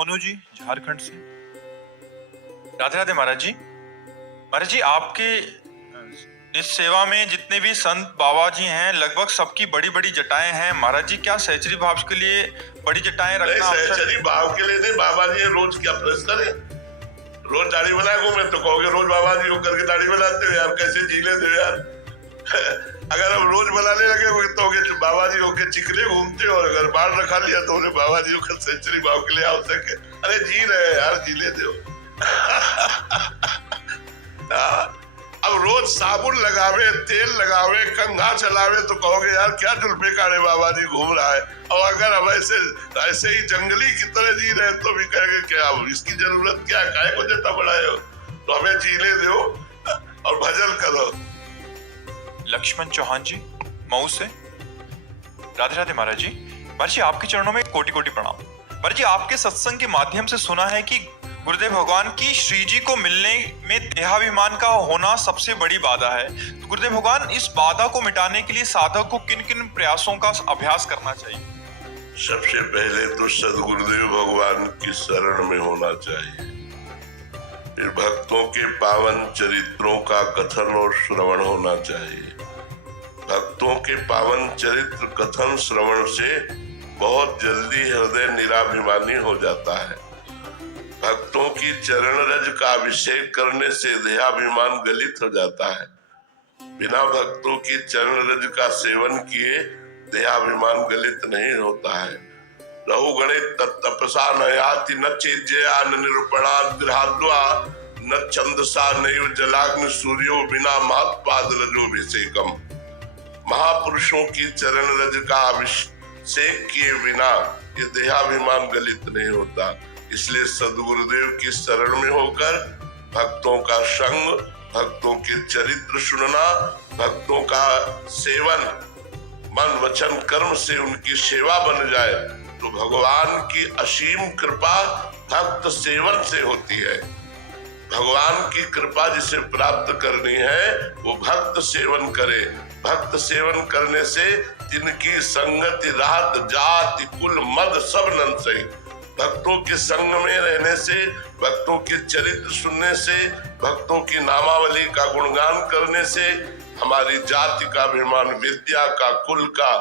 मोनू जी, झारखंड से। राधे राधे महाराज जी। महाराज जी, आपके इस सेवा में जितने भी संत बाबा जी हैं, लगभग सबकी बड़ी बड़ी जटाएं हैं। महाराज जी, क्या सहचरी भाव के लिए बड़ी जटाएं रखना? सहचरी भाव के लिए नहीं, बाबा जी रोज क्या प्रेस करें? रोज दाढ़ी बनाए घूमे तो कहोगे रोज बाबा जी होकर के दाढ़ी बनाते हो यार, कैसे जी लेते हो यार? अगर हम रोज बनाने लगे तो बाबा जी होकर चिकने घूमते हो, और अगर बाढ़ रखा लिया तो उन्हें बाबा जी होकर सेंचुरी भाव के लिए आवश्यक है। अरे जी रहे यार, जी लेते हो। अब रोज साबुन लगावे, तेल लगावे, कंघा चलावे तो कहोगे यार क्या जुल्फे काढ़े बाबा जी घूम रहा है। और अगर हम ऐसे ही जंगली की तरह जी रहे तो भी कहेंगे क्या इसकी जरूरत क्या है, काहे को जटा बढ़ाए हो? तो हमें जीने दो और भजन करो। लक्ष्मण चौहान जी, मऊ से। राधे राधे महाराज जी। महाराज जी, आपके चरणों में कोटि कोटि प्रणाम। महाराज जी, आपके सत्संग के माध्यम से सुना है कि गुरुदेव भगवान की श्री जी को मिलने में देहाभिमान का होना सबसे बड़ी बाधा है। तो गुरुदेव भगवान, इस बाधा को मिटाने के लिए साधक को किन किन प्रयासों का अभ्यास करना चाहिए? सबसे पहले तो सदगुरुदेव भगवान की शरण में होना चाहिए। फिर भक्तों के पावन चरित्रों का कथन और श्रवण होना चाहिए। भक्तों के पावन चरित्र कथन श्रवण से बहुत जल्दी हृदय निराभिमानी हो जाता है। भक्तों की चरण रज का अभिषेक करने से देहाभिमान गलित हो जाता है। बिना भक्तों की चरण रज का सेवन किए देहाभिमान गलित नहीं होता है। रहु गणित तपसा न याति न चेज्या न निरूपणा गृहाद्वा न छंदसा नैव जलाग्नि सूर्यो बिना महत्पाद रजोभिषेकम। महापुरुषों की चरण रज का अभिषेक किए बिना ये देहाभिमान गलित नहीं होता। इसलिए सदगुरुदेव की शरण में होकर भक्तों का संग, भक्तों के चरित्र सुनना, भक्तों का सेवन मन वचन कर्म से उनकी सेवा बन जाए तो भगवान की असीम कृपा भक्त सेवन से होती है। भगवान की कृपा जिसे प्राप्त करनी है वो भक्त सेवन करे। भक्त सेवन करने से जिनकी संगति रात जाति कुल मद सब नन सही। भक्तों के संग में रहने से, भक्तों के चरित्र सुनने से, भक्तों की नामावली का गुणगान करने से हमारी जाति का अभिमान, विद्या का, कुल का,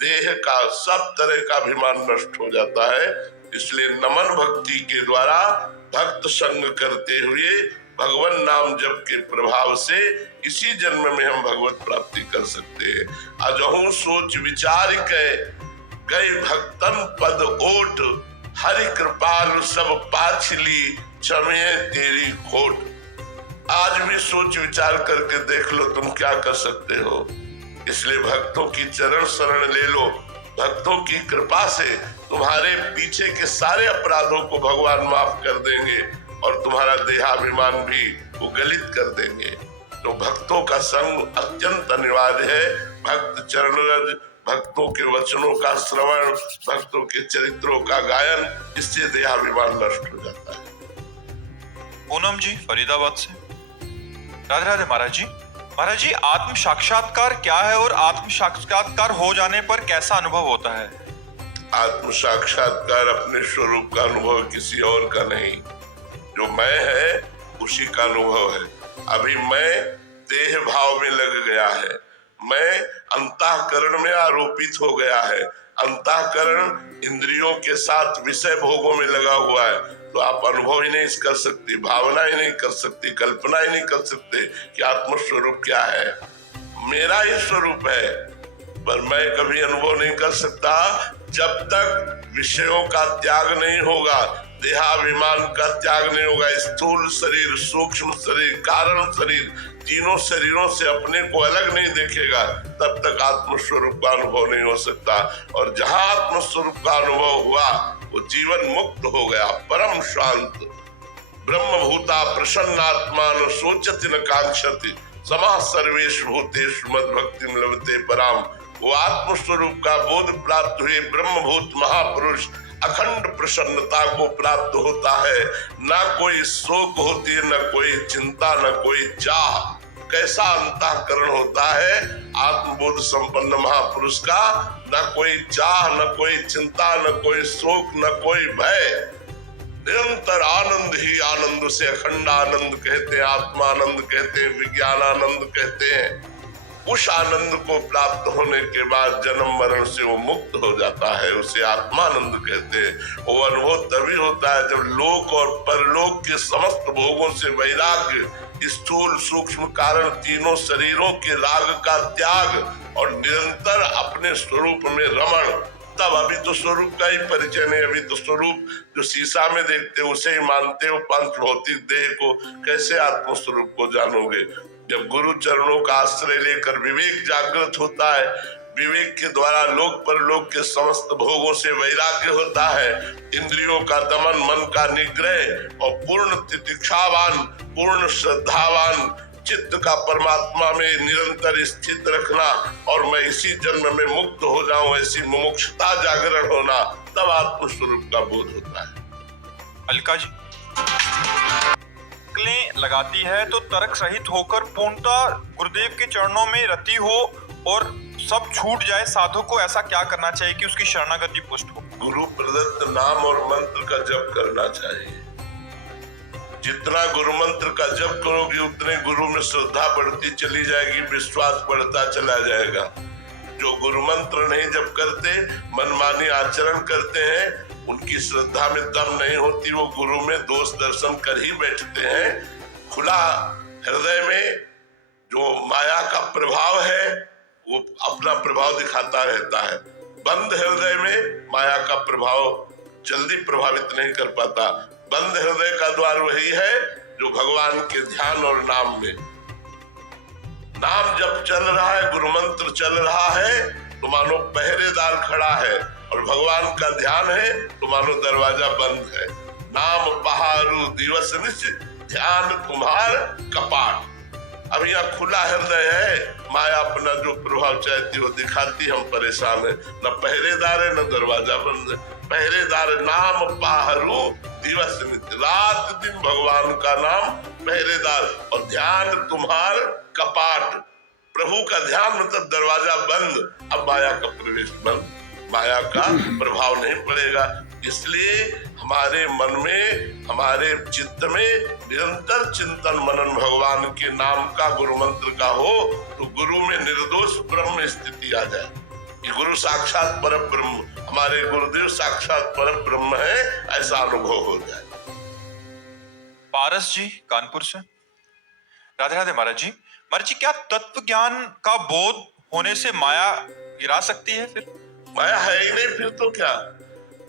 देह का, सब तरह का अभिमान नष्ट हो जाता है। इसलिए नमन भक्ति के द्वारा भक्त संग करते हुए भगवान नाम जप के प्रभाव से इसी जन्म में हम भगवत प्राप्ति कर सकते हैं। अजहू सोच विचार के गए भक्तन पद ओट, हरि कृपाल सब पाछली क्षमे तेरी खोट। आज भी सोच विचार करके देख लो तुम क्या कर सकते हो। इसलिए भक्तों की चरण शरण ले लो। भक्तों की कृपा से तुम्हारे पीछे के सारे अपराधों को भगवान माफ कर देंगे और तुम्हारा देहाभिमान भी वो गलित कर देंगे। तो भक्तों का संग अत्यंत अनिवार्य है। भक्त चरण रज, भक्तों के वचनों का श्रवण, भक्तों के चरित्रों का गायन, इससे देहाभिमान नष्ट हो जाता है। पूनम जी, फरीदाबाद से। राधे राधे महाराज जी। महाराज जी, आत्म साक्षात्कार क्या है और आत्म साक्षात्कार हो जाने पर कैसा अनुभव होता है? आत्म साक्षात्कार अपने स्वरूप का अनुभव, किसी और का नहीं। जो मैं है उसी का अनुभव है। अभी मैं देह भाव में लग गया है, मैं अंतःकरण में आरोपित हो गया है। अंतःकरण इंद्रियों के साथ विषय भोगों में लगा हुआ है, तो आप अनुभव ही नहीं कर सकते, भावना ही नहीं कर सकते, कल्पना ही नहीं कर सकते कि आत्म स्वरूप क्या है। मेरा ही स्वरूप है, पर मैं कभी अनुभव नहीं कर सकता जब तक विषयों का त्याग नहीं होगा, देहाभिमान का त्याग नहीं होगा। स्थूल शरीर, सूक्ष्म शरीर, कारण शरीर, तीनों शरीरों से अपने को अलग नहीं देखेगा, तब तक आत्मस्वरूप का अनुभव नहीं हो सकता। और जहां आत्मस्वरूप का अनुभव हुआ वो जीवन मुक्त हो गया, परम शांत। ब्रह्मभूता प्रसन्नात्मा न सोचति न कांक्षति, समाः सर्वेषु भूतेषु मद्भक्तिं लभते पराम। वो आत्मस्वरूप का बोध प्राप्त हुए ब्रह्मभूत महापुरुष अखंड प्रसन्नता को प्राप्त होता है। ना कोई शोक होती है, न कोई चिंता, न कोई चाह। कैसा अंतःकरण होता है आत्मबोध संपन्न महापुरुष का, न कोई चाह, न कोई चिंता, न कोई शोक, न कोई भय। आनंद, उसे अखंडानंद कहते हैं, आत्मानंद कहते हैं, विज्ञानानंद कहते हैं। उस आनंद को प्राप्त होने के बाद जन्म मरण से वो मुक्त हो जाता है, उसे आत्मानंद कहते हैं। वो अनुभव तभी होता है जब लोक और परलोक के समस्त भोगों से वैराग्य, स्थूल सूक्ष्म कारण तीनों शरीरों के राग का त्याग और निरंतर अपने स्वरूप में रमण। तब अभी तो स्वरूप का ही परिचय नहीं, अभी तो स्वरूप जो शीशा में देखते हो उसे ही मानते हो, पंच भौतिक देह को कैसे आत्म स्वरूप को जानोगे? जब गुरु चरणों का आश्रय लेकर विवेक जागृत होता है, विवेक के द्वारा लोक परलोक के समस्त भोगों से वैराग्य होता है, इंद्रियों का दमन, मन का निग्रह और पूर्ण तितिक्षावान, पूर्ण श्रद्धावान चित्त का परमात्मा में निरंतर स्थित रखना और मैं इसी जन्म में मुक्त हो जाऊं, ऐसी मुमुक्षुता जागरण होना, तब आत्म स्वरूप का बोध होता है। अलका जी, लगाती है तो तर्क सहित होकर पूर्णतः गुरुदेव के चरणों में रति हो और सब छूट जाए, साधु को ऐसा क्या करना चाहिए कि उसकी शरणागति पुष्ट हो? गुरु प्रदत्त नाम और मंत्र का जप करना चाहिए। जितना गुरु मंत्र का जप करोगे उतने गुरु में श्रद्धा बढ़ती चली जाएगी, विश्वास बढ़ता चला जाएगा। जो गुरु मंत्र नहीं जप करते, मनमानी आचरण करते हैं, उनकी श्रद्धा में दम नहीं होती, वो गुरु में दोष दर्शन कर ही बैठते हैं। खुला हृदय में जो माया का प्रभाव है वो अपना प्रभाव दिखाता रहता है, बंद हृदय में माया का प्रभाव जल्दी प्रभावित नहीं कर पाता। बंद हृदय का द्वार वही है जो भगवान के ध्यान और नाम में, नाम जब चल रहा है, गुरु मंत्र चल रहा है तो मानो पहरेदार खड़ा है, और भगवान का ध्यान है तो मानो दरवाजा बंद है। नाम पहारू दिवस निश, ध्यान तुम्हार कपाट। अब यहाँ खुला हृदय है, माया अपना जो प्रभाव चाहती हो दिखाती, हम परेशान है, न पहरेदार है न दरवाजा बंद है। पहरेदार नाम पहारू दिवस नित्य, रात दिन भगवान का नाम पहरेदार, और ध्यान तुम्हार कपाट। प्रभु का ध्यान मतलब दरवाजा बंद, अब माया का प्रवेश बंद, माया का प्रभाव नहीं पड़ेगा। इसलिए हमारे मन में, हमारे चित्त में निरंतर चिंतन मनन भगवान के नाम का, गुरु मंत्र का हो तो गुरु में निर्दोष ब्रह्म स्थिति आ जाए कि गुरु साक्षात पर ब्रह्म, हमारे गुरुदेव साक्षात पर ब्रह्म है, ऐसा अनुभव हो जाए। पारस जी कानपुर से, राधे राधे महाराज जी। महाराज जी, क्या तत्व ज्ञान का बोध होने से माया गिरा सकती है? फिर माया है ही नहीं, फिर तो क्या?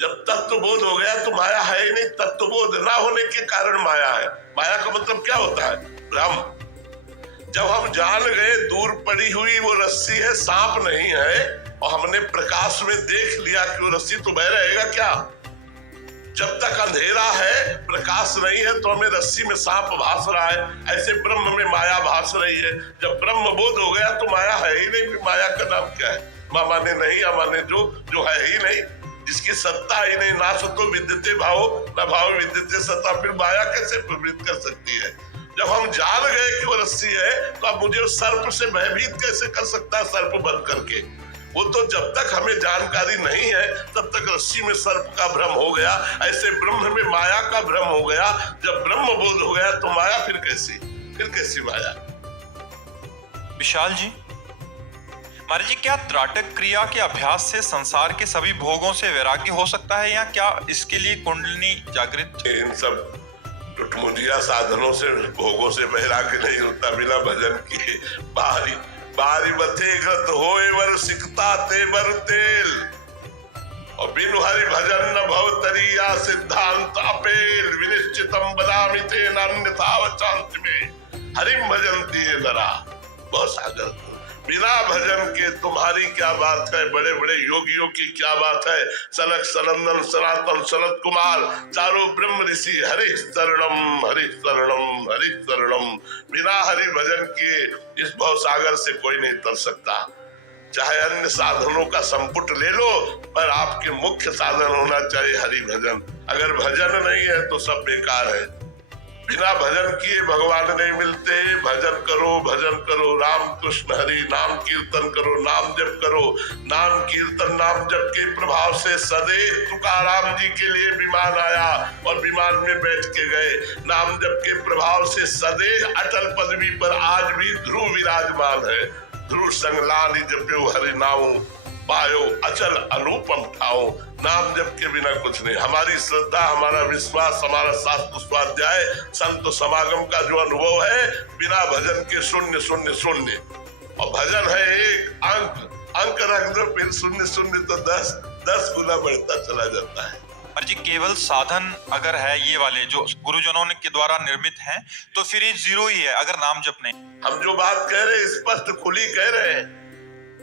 जब तत्व बोध हो गया तो माया है ही नहीं। तत्व बोध ना होने के कारण माया है। माया का मतलब क्या होता है? भ्रम। जब हम जान गए दूर पड़ी हुई वो रस्सी है, सांप नहीं है, और हमने प्रकाश में देख लिया कि वो रस्सी तो बह रहेगा क्या? जब तक अंधेरा है, प्रकाश नहीं है, तो हमें रस्सी में सांप भास रहा है, ऐसे ब्रह्म में माया भास रही है। जब ब्रह्म बोध हो गया तो माया है ही नहीं। माया का नाम क्या है? माने नहीं, अमाने जो है ही नहीं, जिसकी सत्ता ही नहीं। ना सतो विद्यते भाव, ना भाव विद्यते सत्ता, फिर माया कैसे प्रवृत्त कर सकती है? जब हम जान गए कि वो रस्सी है तो अब मुझे उस सर्प से भयभीत कैसे कर सकता है सर्प बंद करके? वो तो जब तक हमें जानकारी नहीं है तब तक रस्सी में सर्प का भ्रम हो गया, ऐसे ब्रह्म में माया का भ्रम हो गया। जब ब्रह्म बोध हो गया तो माया फिर कैसी माया? विशाल जी, महाराज जी, क्या त्राटक क्रिया के अभ्यास से संसार के सभी भोगों से वैराग्य हो सकता है, या क्या इसके लिए कुंडलिनी जागृत? इन सब टुटमुंजिया साधनों से भोगों से वैराग्य नहीं होता। बिना भजन के बारी बथे ग्रत होए वर सिकता ते बर तेल, और बिनु हरि भजन न भव तरिया सिद्धांत अपेल। विनिश्चितम बदामि ते अन्यथा वचांत में, हरिम भजन्ति ये नरा। बहुत सागर, बिना भजन के तुम्हारी क्या बात है? बड़े बड़े योगियों की क्या बात है? सनक सनंदन सनातन सनत कुमार चारों ब्रह्म ऋषि, हरि शरणम हरि शरणम हरि शरणम। बिना हरि भजन के इस भव सागर से कोई नहीं तर सकता। चाहे अन्य साधनों का संपुट ले लो, पर आपके मुख्य साधन होना चाहिए हरि भजन। अगर भजन नहीं है तो सब बेकार है। बिना भजन किए भगवान नहीं मिलते। भजन करो, राम कृष्ण हरि नाम कीर्तन करो, नाम जप करो। नाम कीर्तन नाम जप के प्रभाव से सदैव तुकाराम जी के लिए विमान आया और विमान में बैठ के गए। नाम जप के प्रभाव से सदैव अटल पदवी पर आज भी ध्रुव विराजमान है। ध्रुव संगलानि जप्यो हरि नाम पायो अचल अनुपम ठाओ। नाम जप के बिना कुछ नहीं। हमारी श्रद्धा, हमारा विश्वास, हमारा शास्त्र स्वाध्याय, संत समागम का जो अनुभव है, बिना भजन के शून्य शून्य शून्य। और भजन है एक अंक रख दो, फिर शून्य शून्य तो 10 गुना बढ़ता चला जाता है। और जी केवल साधन अगर है ये वाले जो गुरुजनों के द्वारा निर्मित हैं, तो फिर ये जीरो ही है अगर नाम जप नहीं। हम जो बात कह रहे हैं स्पष्ट खुली कह रहे हैं,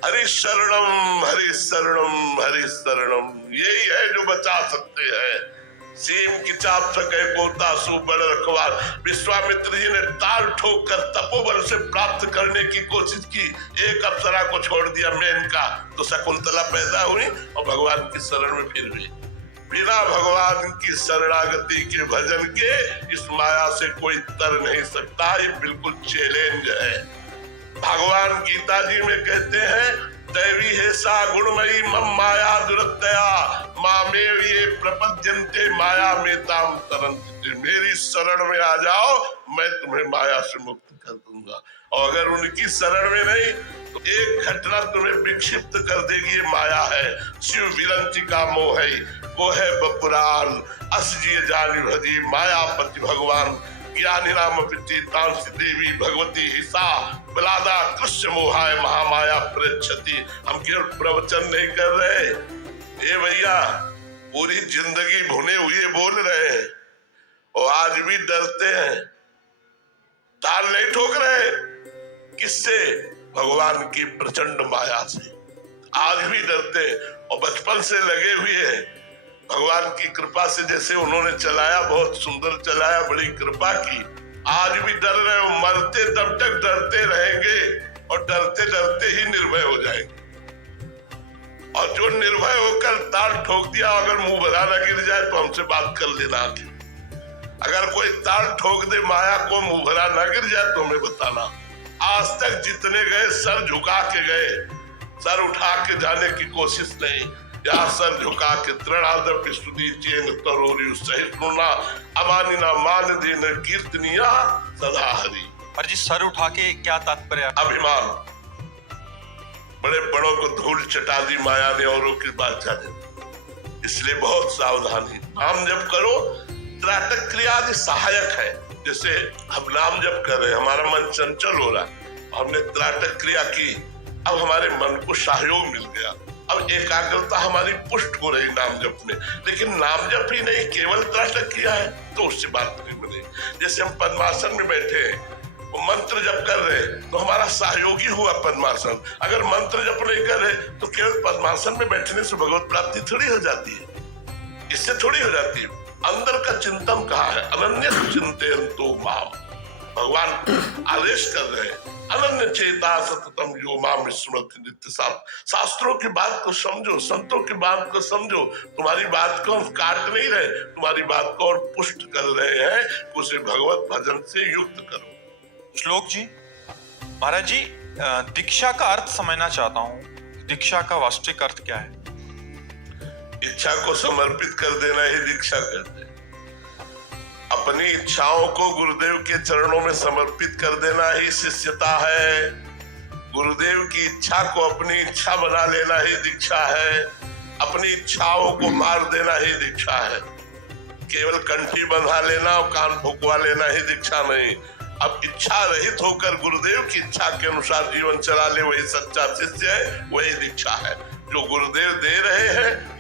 हरि शरणम हरि शरणम हरि शरणम, यही है जो बचा सकते हैं। सीम की चाप सके गोतासु बड़ रखवार। विश्वामित्र जी ने ताल ठोक कर तपोबल से प्राप्त करने की कोशिश की। एक अप्सरा को छोड़ दिया मेनका, तो शकुंतला पैदा हुई और भगवान की शरण में फिर हुई। बिना भगवान की शरणागति के भजन के इस माया से कोई तर नहीं सकता। ये बिल्कुल चैलेंज है। भगवान गीता जी में कहते हैं, दैवी है सा गुणमयी मम माया दुरतया मामेव ये प्रपद्यन्ते माया में ताम तरन्ति। मेरी शरण में आ जाओ, मैं तुम्हें माया से मुक्त कर दूंगा। और अगर उनकी शरण में नहीं तो एक घटना तुम्हें विक्षिप्त कर देगी। ये माया है। शिव विरंचिका मोह है, वो है बपुरान असजिय जानी भजी मायापति भगवान। ज्ञानी नाम चेतांसी देवी भगवती हिसा बलादा कृष्ण मोहाय महामाया प्रच्छति। हम केवल प्रवचन नहीं कर रहे, ए भैया पूरी जिंदगी भुने हुए बोल रहे हैं और आज भी डरते हैं, ताल नहीं ठोक रहे। किससे? भगवान की प्रचंड माया से आज भी डरते और बचपन से लगे हुए हैं। भगवान की कृपा से जैसे उन्होंने चलाया, बहुत सुंदर चलाया, बड़ी कृपा की। आज भी डर रहे हो, मरते तब तक डरते रहेंगे और डरते डरते ही निर्भय हो जाएंगे। और जो निर्भय होकर ताल ठोक दिया, अगर मुंह भरा न गिर जाए तो हमसे बात कर लेना। अगर कोई ताल ठोक दे माया को, मुंह भरा न गिर जाए तो हमें बताना। आज तक जितने गए सर झुका के गए, सर उठा के जाने की कोशिश नहीं। या सर झुका के तृणादप स्तुति चेन तरोरी सहिष्णुना अमानिना मान देन कीर्तनिया सदा हरि। और जी सर उठा के क्या तात्पर्य? अभिमान। बड़े बड़ों को धूल चटा दी माया ने, औरों की बात जाने। इसलिए बहुत सावधानी। नाम जप करो, त्राटक क्रिया आदि सहायक है। जैसे हम नाम जप कर रहे हैं, हमारा मन चंचल हो रहा है, हमने त्राटक क्रिया की, अब हमारे मन को सहयोग मिल गया, अब एकाग्रता हमारी पुष्ट हो रही नाम जप में। लेकिन नाम जप ही नहीं, केवल त्राटक किया है तो उससे बात नहीं बनी। जैसे हम पद्मासन में बैठे हैं, वो मंत्र जप कर रहे तो हमारा सहयोगी हुआ पद्मासन। अगर मंत्र जप नहीं कर रहे तो केवल पद्मासन में बैठने से भगवत प्राप्ति थोड़ी हो जाती है, इससे थोड़ी हो जाती है। अंदर का चिंतन कहाँ है? अनन्य चिंतयन्तो माम। भगवान आदेश कर रहे हैं, अनन्य चेता सततम यो माम स्मृति नित्य। शास्त्रों की बात को समझो, संतों की बात को समझो। तुम्हारी बात को हम काट नहीं रहे, तुम्हारी बात को और पुष्ट कर रहे हैं। उसे भगवत भजन से युक्त करो। श्लोक जी, महाराज जी दीक्षा का अर्थ समझना चाहता हूँ। दीक्षा का वास्तविक अर्थ क्या है? इच्छा को समर्पित कर देना ही दीक्षा कहते हैं। अपनी इच्छाओं को गुरुदेव के चरणों में समर्पित कर देना ही शिष्यता है। गुरुदेव की इच्छा को अपनी इच्छा बना लेना ही दीक्षा है। अपनी इच्छाओं को मार देना ही दीक्षा है। केवल कंठी बंधा लेना और कान फुकवा लेना ही दीक्षा नहीं। अब इच्छा रहित होकर गुरुदेव की इच्छा के अनुसार जीवन चला ले, वही सच्चा शिष्य है, वही दीक्षा है। जो गुरुदेव दे रहे हैं